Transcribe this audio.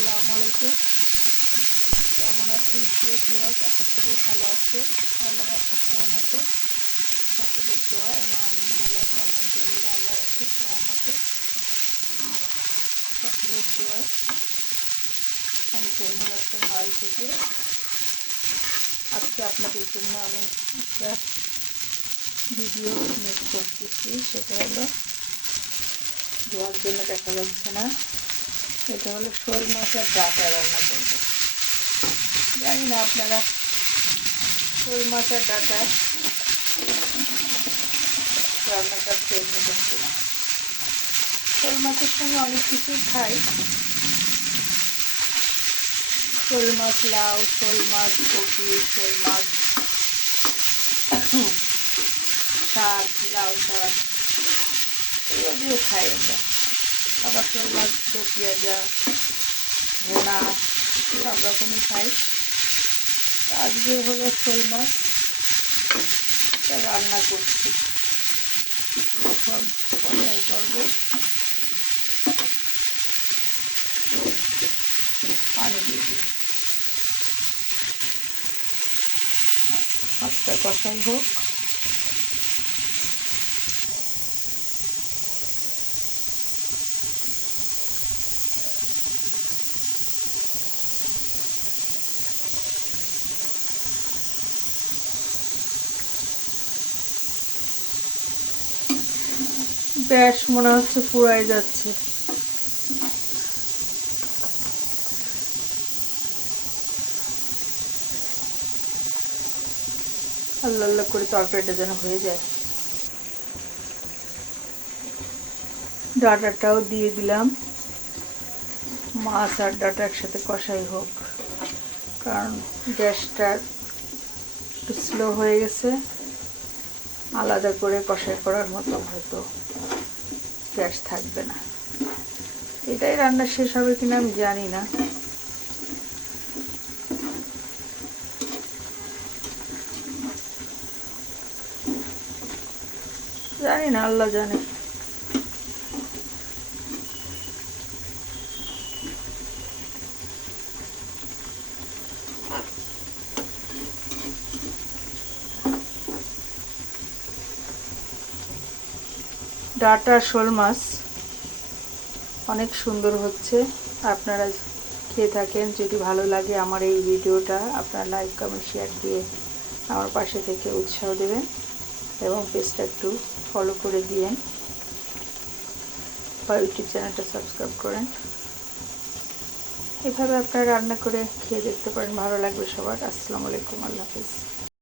আসসালামু আলাইকুম। কেমন আছেন প্রিয় ভিউয়ার্স? আশা করি ভালো আছেন। আল্লাহর অশেষ রহমতে সকলের দোয়া এবং আমিও ভালো আছি আলহামদুলিল্লাহ। আল্লাহর অশেষ রহমতে সকলের দোয়া। আমি কোহিনুর একটা মাইল থেকে আজকে আপনাদের জন্য আমি একটা ভিডিও মেক করতেছি। সেটা হলো ধোয়ার জন্য দেখা যাচ্ছে না, এটা হলো শোল মাছের ডাঁটা রান্না করবো। জানি না আপনারা শোল মাছের ডাঁটা রান্নাটা খেয়ে নেবেন কিনা। শোল মাছের সঙ্গে অনেক কিছুই খাই, শোল মাছ লাউ, শোল মাছ কপি, শোল মাছ শাক, লাউ শাক এগুলো দিয়েও খাই আমরা। আবার শোল মাছ দো পেঁয়াজা ভোনা সব রকমই খাই। আজকে হলো শোল মাছ রান্না করছি। এখন কষাই করবো, পানি দিয়ে দিই। মাছটা কষাই হোক। ব্যাস মনে হচ্ছে পুরাই যাচ্ছে। আল্লাহ আল্লাহ করে তরকারিটা যেন হয়ে যায়। ডাঁটাটাও দিয়ে দিলাম। মাছ আর ডাঁটা একসাথে কষাই হোক, কারণ গ্যাসটা একটু স্লো হয়ে গেছে। আলাদা করে কষাই করার মতো হয়তো গ্যাস থাকবে না। এটাই রান্না শেষ হবে কিনা আমি জানি না। আল্লাহ জানে। ডাঁটা শোল মাছ অনেক সুন্দর হচ্ছে। আপনারা খেয়ে থাকেন, যদি ভালো লাগে আমার এই ভিডিওটা আপনারা লাইক কমেন্ট শেয়ার দিয়ে আমার পাশে থেকে উৎসাহ দেবেন এবং পেজটা একটু ফলো করে দিয়েন বা ইউটিউব চ্যানেলটা সাবস্ক্রাইব করেন। এভাবে আপনারা রান্না করে খেয়ে দেখতে পারেন, ভালো লাগবে সবার। আসসালামু আলাইকুম, আল্লাহ হাফেজ।